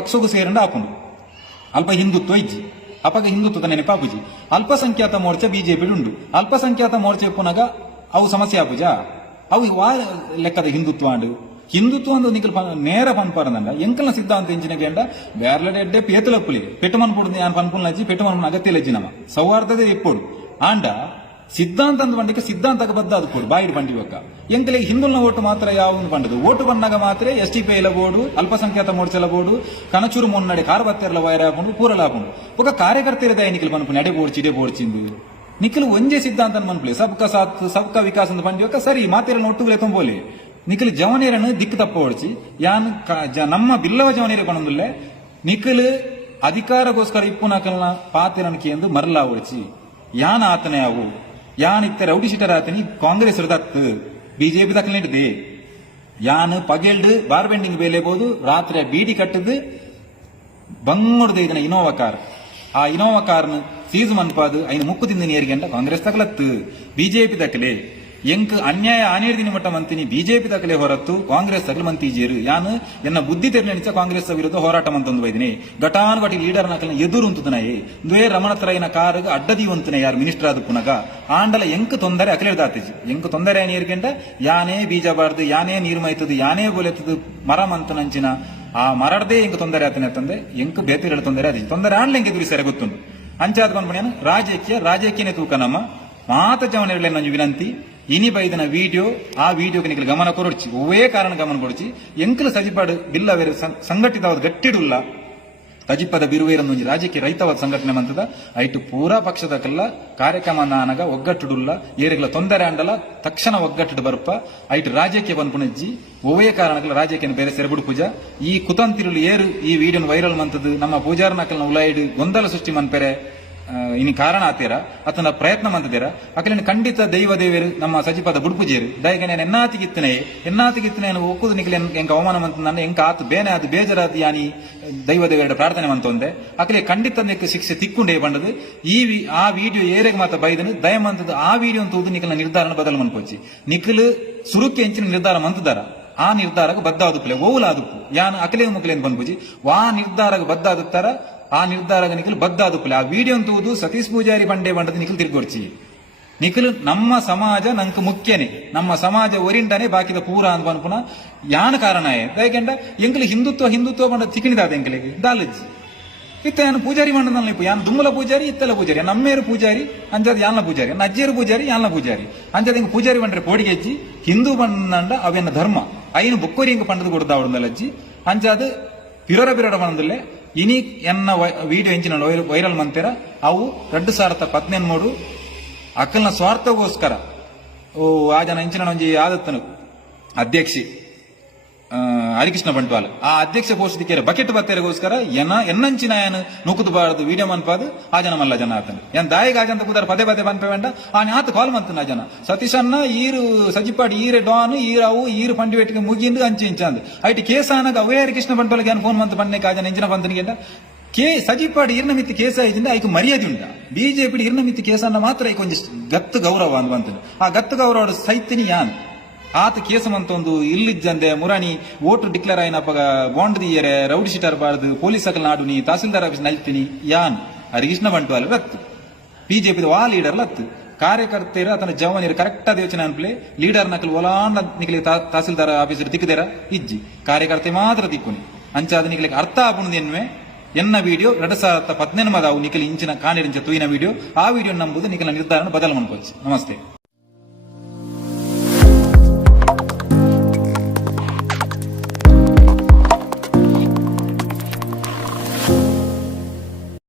ಪಕ್ಷಗೂ ಸೇರಂಡ ಹಾಕೊಂಡು ಅಲ್ಪ ಹಿಂದುತ್ವ ಇಜ್ಜಿ ಅಪಗ ಹಿಂದುತ್ವದ ನೆನಪಾಪುಜಿ ಅಲ್ಪಸಂಖ್ಯಾತ ಮೋರ್ಚಾ ಬಿಜೆಪಿ ಉಂಡು ಅಲ್ಪಸಂಖ್ಯಾತ ಮೋರ್ಚಾ ಪುನಗ ಅವು ಸಮಸ್ಯೆ ಆಪುಜ ಅವು ವಾ ಲೆಕ್ಕದ ಹಿಂದುತ್ವ ಅಂಡು ಹಿಂದುತ್ವ ಅಂದು ನಿಖಲ್ ನೇರ ಪನ್ಪಾರಂದ ಎಂಕಲ್ನ ಸಿದ್ಧಾಂತ ಎಂಚಿನ ಬೇಂಡ ಬೇರ್ಲಡೆ ಪೇತಲಪ್ಪುಲಿ ಪೆಟ್ಟಮನ್ ಪುಡ್ ನಾನು ಪನ್ಪುಲ್ನಜ್ಜಿ ಪೆಟ್ಟಮನ್ ಅಗತ್ಯ ಲಜ್ಜಿ ನಮ್ಮ ಸೌಹಾರ್ದದೇ ಎಪ್ಪೋಡು ಆಂಡ ಸಿದ್ಧಾಂತ ಅಂದ್ ಬಂಡಿಗೆ ಸಿದ್ಧಾಂತಕ್ಕೆ ಬದ್ದ ಅದು ಕೊಡು ಬಾಯಿಡ್ ಬಂಡಿ ಬಕ್ಕ ಎಂಕಲಿಗೆ ಹಿಂದುಲ್ನ ಓಟು ಮಾತ್ರ ಯಾವ ಬಂಡದು ಓಟು ಬಂದಾಗ ಮಾತ್ರ STP ಬೋರ್ಡು ಅಲ್ಪಸಂಖ್ಯಾತ ಮೋರ್ಚಲ ಬೋರ್ಡು ಕನಚೂರು ಮುನ್ನಡೆ ಕಾರ್ಬತ್ತೆರ್ಲ ವೈರ ಹಾಕೊಂಡು ಪೂರಲಾಪುಂಡು ఒక ಕಾರ್ಯಕರ್ತರ ನಿಖಲ್ ಪನ್ಪು ನಡೆ ಬೋಡ್ಚಿಂದು ನಿಖಲ್ ಒಂಜೆ ಸಿದ್ಧಾಂತ ಮನ್ಪುಲೆ ಸಬ್ಕ ಸಾತ್ ಸಬ್ಕ ವಿಕಾಸ ಅಂತ ಬಂಡಿ ಸರಿ ಮಾತಿರನ್ನು ಒಟ್ಟುಗುಲೆ ತುಂಬೋಲಿ ನಿಖಲ್ ಜವನೇರನ್ನು ದಿಕ್ಕು ತಪ್ಪ ಓಡಿಸಿ ಯಾನ್ ನಮ್ಮ ಬಿಲ್ಲವ ಜವನೇರೆ ಪಣಂದುಲ್ಲೆ ನಿಖಲ್ ಅಧಿಕಾರಗೋಸ್ಕರ ಇಪ್ಪು ನಕಲ್ನ ಪಾತಿರನಿಕೆ ಎಂದು ಮರಲ ಓಡಿಸಿ ಯಾನ್ ಆತನೇ ಅವು ಯಾನ್ ಇತ್ತ ರೌಡಿ ಶೀಟರ್ ಆತನಿ ಕಾಂಗ್ರೆಸ್ ದತ್ತು ಬಿಜೆಪಿ ದಕ್ಕಲ್ ನೀಡಿದೆ ಯಾನ್ ಪಗೆಲ್ಡ್ ಬಾರ್ಬೆಂಡಿಂಗ್ ಬೇಲೆಬಹುದು ರಾತ್ರಿ ಬೀಡಿ ಕಟ್ಟದು ಬಂಗೋಡ್ದು ಇದನ್ನ ಇನೋವಾ ಕಾರ್ ಆ ಇನೋವಾ ಕಾರ್ನ ಸೀಸ್ ಮನ್ಪಾದು ಐನ ಮುಕ್ಕು ತಿಂದ ನೀರಿಗೆ ಅಂತ ಕಾಂಗ್ರೆಸ್ ತಕಲತ್ತು ಬಿಜೆಪಿ ದಕ್ಕಲೆ ಎಂಕ್ ಅನ್ಯಾಯ ಆನೇರ್ದಿನ ಮಟ್ಟ ಮಂತಿನಿ ಬಿಜೆಪಿ ತಕಲೆ ಹೊರತು ಕಾಂಗ್ರೆಸ್ ತಗಲು ಮಂತೀಜೇರು ಯಾನು ಎನ್ನ ಬುದ್ಧಿ ತೆರಳಿನಿಚ ಕಾಂಗ್ರೆಸ್ ವಿರುದ್ಧ ಹೋರಾಟ ಮಂತೊಂದು ಬೈದಿನಿ ಘಟಾನುಘಟಿ ಲೀಡರ್ ನಕಲ್ನ ಎದುರು ಉಂತುದನಯೇ ದ್ವೇ ರಮಣತ್ರಯನ ಕಾರ್ ಅಡ್ಡದಿ ಉಂತನ ಯಾರು ಮಿನಿಸ್ಟರ್ ಆದ ಪುನಗ ಆಂಡಲ ಎಂಕ್ ತೊಂದರೆ ಅಕಲೇದಾತಿಜಿ ಎಂಕ್ ತೊಂದರೆ ನೀರ್ಗೆಂಡ ಯಾನೇ ಬೀಜ ಬಾರ್ದು ಯಾನೇ ನೀರು ಮೈತದು ಯಾನೇ ಬೋಲೆತ್ತದು ಮರ ಮಂತನಂಚಿನ ಆ ಮರಡದೇ ಎಂಕ್ ತೊಂದರೆ ಆತನೆ ಅಂತಂದೆ ಎಂಕ್ ಬೇತಿರಳು ತೊಂದರೆ ಆದಿ ತೊಂದರೆ ಆಂಡ್ಲ ಎಂಗೆ ಎದುರು ಸೆರೆ ಗೊತ್ತುಂಡು ಅಂಚಾದ ಬಂದ್ಬಿಡ್ಯಾನ ರಾಜಕೀಯನೇ ತೂಕ ನಮ್ಮ ಮಾತ ಜವನರಳೆ ನಂಜು ವಿನಂತಿ ಇನಿ ಬೈದನ ವಿಡಿಯೋ ಆ ವಿಡಿಯೋಗೆ ನಿಖಲ್ ಗಮನ ಕೊರಡ್ಚಿ ಒವೇ ಕಾರಣ ಗಮನ ಕೊಡ್ಚಿ ಎಂಕಲು ಸಜಿಪಾಡು ಬಿಲ್ಲ ಬೇರೆ ಸಂಘಟಿತವಾದ ಗಟ್ಟಿಡುಲ್ಲ ತಜಿಪ್ಪದ ಬಿರುವೇರೊಂದು ರಾಜ್ಯಕ್ಕೆ ರೈತವಾದ ಸಂಘಟನೆ ಮಂತದ ಐಟು ಪೂರಾ ಪಕ್ಷದಕಲ್ಲ ಕಾರ್ಯಕ್ರಮ ನಾನಗ ಒಗ್ಗಟ್ಟುಡುಲ್ಲ ಏರಿಗಳ ತೊಂದರೆ ಅಂಡಲ ತಕ್ಷಣ ಒಗ್ಗಟ್ಟು ಬರ್ಪ ಐಟು ರಾಜ್ಯಕ್ಕೆ ಬಂದ್ಪುಣಜ್ಜಿ ಒವೇ ಕಾರಣಗಳ ರಾಜ್ಯಕ್ಕೆ ಬೇರೆ ಸೆರೆಬುಡು ಪೂಜಾ ಈ ಕುತಂತಿರುಳು ಏರು ಈ ವಿಡಿಯೋನ ವೈರಲ್ ಮಂತದ್ದು ನಮ್ಮ ಪೂಜಾರ ನಕಲ್ನ ಉಲಾಯಿಡು ಗೊಂದಲ ಸೃಷ್ಟಿ ಮನ್ಪೆರೆ ಇನಿ ಕಾರಣ ಆತೀರ ಅತನ ಪ್ರಯತ್ನ ಮಂತಿದ್ದೀರ ಅಕಲಿನ ಖಂಡಿತ ದೈವ ದೇವರು ನಮ್ಮ ಸಜಿಪದ ಬುಡ್ಪುಜೇರು ದಯಗೆ ನಾನು ಎನ್ನಾತಿಗಿತ್ತನೆ ಒಕ್ಕುದು ನಿಖಿಲ ಎಂಕ ಅವಮಾನ ಮಂತ ನನ್ನ ಎಂಕ ಆತು ಬೇನೆ ಅದು ಬೇಜಾರಾದ ಯಾನಿ ದೈವ ದೇವರ ಪ್ರಾರ್ಥನೆ ಮಂತೊಂದೆ ಅಕಲೆ ಖಂಡಿತ ನಿಕ್ಕ ಶಿಕ್ಷೆ ತಿಕ್ಕೊಂಡೇ ಬಂಡದು ಆ ವಿಡಿಯೋ ಏರೆಗೆ ಮಾತ್ರ ಬೈದನು ದಯಮಂತದ್ದು ಆ ವಿಡಿಯೋ ತೂದು ನಿಖಿಲ ನಿರ್ಧಾರ ಬದಲು ಮನ್ಪೋಚಿ ನಿಖಿಲ್ ಸುರುಕ್ಕೆ ಹೆಂಚಿನ ನಿರ್ಧಾರ ಮಂತದಾರ ಆ ನಿರ್ಧಾರಕ್ಕೆ ಬದ್ಧ ಆದುಪ್ಪಲೆ ಓವುಲ ಆದುಪ್ಪು ಯಾನ್ ಅಕಲೆ ಮುಖಲೇನ್ ಬಂದ್ಬುಜಿ ವಾ ನಿರ್ಧಾರಕ್ಕೆ ಬದ್ಧ ಆದುತ್ತಾರ ಆ ನಿರ್ಧಾರಕ್ಕೆ ನಿಖಿಲ್ ಬದ್ಧ ಆದುಪ್ಪಲೆ ಆ ವಿಡಿಯೋ ತೂದು ಸತೀಶ್ ಪೂಜಾರಿ ಬಂಡೆ ಬಂಡದ ನಿಖಿಲ್ ತಿರ್ಗೊಡ್ಚಿ ನಿಖಿಲ್ ನಮ್ಮ ಸಮಾಜ ನಂಕ ಮುಖ್ಯನೇ ನಮ್ಮ ಸಮಾಜ ಒರಿಂಡನೆ ಬಾಕಿದ ಪೂರ ಅಂತ ಬಂದ್ಪುನ ಯಾನ್ ಕಾರಣ ಯಾಕೆಂಡ ಎಂಕಲಿ ಹಿಂದುತ್ವ ಬಂಡ ತಿಕ್ಕಿಣಿದಾದ ಎಂಕಲಿಗೆ ದಾಲಜ್ಜಿ ಇತ್ತ ಯಾನು ಪೂಜಾರಿ ಮಂಡದಲ್ಲಿ ಯಾನ್ ದುಮ್ಮಲ ಪೂಜಾರಿ ಇತ್ತಲ ಪೂಜಾರಿ ನಮ್ಮೇರು ಪೂಜಾರಿ ಅಂಜಾದ ಯಾನ್ಲ ಪೂಜಾರಿ ನನ್ನ ಅಜ್ಜಿಯರು ಪೂಜಾರಿ ಯಾನ್ಲ ಪೂಜಾರಿ ಅಂಜಾದ ಹಿಂಗ ಪೂಜಾರಿ ಬಂಡ್ರೆ ಪೋಡಿಗೆ ಅಜ್ಜಿ ಹಿಂದೂ ಬಂಡ ಅವೆನ್ನ ಧರ್ಮ ಐನು ಬೊಕ್ಕೋರಿ ಹಿಂಗ ಪಂಡದ ಕೊಡ್ದ ಅವಡಂದಲ್ಲ ಅಜ್ಜಿ ಅಂಜಾದ ಬಿರೋರ ಬಂದಲ್ಲೇ ಇನಿ ಎನ್ನ ವಿಡಿಯೋ ಎಂಚಿನ ವೈರಲ್ ಮಂತಿರ ಅವು 2013 ಅಕ್ಕಲ್ನ ಸ್ವಾರ್ಥಗೋಸ್ಕರ ಓ ಆ ಜನ ಇಂಚಿನ ಒಂಜಿ ಆದತ್ತನು ಅಧ್ಯಕ್ಷಿ ಹರಿಕೃಷ್ಣ ಬಂಟ್ವಾಲ್ ಆ ಅಧ್ಯಕ್ಷ ಪೋಷಿಕೆರೆ ಬಕೆಟ್ ಬತ್ತೇರಿಗೋಸ್ಕರ ಎನ್ನಂಚಿನ ಏನು ನುಕುದುಬಾರದು ವಿಡಿಯೋ ಮನ್ಪಾದು ಆ ಜನ ಮಲ್ಲ ಜನ ಆತನು ಏನ್ ದಾಯಿಗೆ ಆಗಂತ ಕೂದಾರ ಪದೇ ಬಂಪೇಂಡ ಆ ಆತ ಕಾಲ್ ಮಂತನ ಆ ಜನ ಸತೀಶನ್ನ ಈರು ಸಜಿಪಾಡಿ ಈರೆ ಡಾನ್ ಈರವು ಈರು ಪಂಡಿವೆಟ್ಟಿಗೆ ಮುಗಿಂದು ಅಂಚಿ ಇಂಚಂದು ಐಟಿ ಕೇಸಾನಾಗ ಅವೇ ಹರಿಕೃಷ್ಣ ಬಂಟ್ವಾಲ್ಗೆ ಏನು ಫೋನ್ ಮಂತ್ ಪಂಡನೆ ಆ ಜನ ಇಂಚಿನ ಬಂತನಿಗೆ ಸಜಿಪಾಡಿ ಇರ್ನ ಮಿತ್ತಿ ಕೇಸ ಇದಿಂದ ಐಕು ಮರ್ಯಾದೆ ಉಂಟ ಬಿಜೆಪಿ ಇರ್ನ ಮಿತ್ತಿ ಕೇಸನ್ನ ಮಾತ್ರ ಐಕು ಒಂದಿಷ್ಟು ಗತ್ತು ಗೌರವ ಅಂತ ಬಂತನು ಆ ಗತ್ತು ಗೌರವ ಸೈತಿನಿ ಯಾನ್ ಆತ ಕೇಸ ಮಂತೊಂದು ಇಲ್ಲಿದ್ದಂದೆ ಮುರಾಣಿ ಓಟು ಡಿಕ್ಲೇರ್ ಆಯ್ನಪ್ಪ ಬಾಂಡ್ ದಿಯರೆ ರೌಡಿ ಶೀಟರ್ ಬಾರ್ದು ಪೊಲೀಸ್ ಅಕಲ್ ನಾಡುನಿ ತಹಸೀಲ್ದಾರ್ ಆಫೀಸ್ ನಲ್ತೀನಿ ಯಾನ್ ಹರಿಕೃಷ್ಣ ಬಂಟ್ವಾಲ್ ರತ್ತು ಬಿಜೆಪಿ ವಾ ಲೀಡರ್ ಲತ್ತು ಕಾರ್ಯಕರ್ತೆರ ಆತನ ಜವಾನಿರು ಕರೆಕ್ಟ್ ಆದ ಯೋಚನೆ ಅನ್ಪ್ಲೆ ಲೀಡರ್ ನಕಲ್ ಒಲಾಂಡ ನಿಖಲಿ ತಹಸೀಲ್ದಾರ್ ಆಫೀಸರ್ ದಿಕ್ಕದೇರ ಇಜ್ಜಿ ಕಾರ್ಯಕರ್ತೆ ಮಾತ್ರ ದಿಕ್ಕುನಿ ಅಂಚಾದ ನಿಖಲಿಗೆ ಅರ್ಥ ಆಪುಣದು ಎನ್ವೆ ಎನ್ನ ವಿಡಿಯೋ 2018 ನಿಖಲ್ ಇಂಚಿನ ಕಾಣಿರಿಂಚ ತೂಯಿನ ವಿಡಿಯೋ ಆ ವಿಡಿಯೋ ನಂಬುದು ನಿಖಲ ನಿರ್ಧಾರ ಬದಲು ಮನ್ಕೋಚ್ ನಮಸ್ತೆ.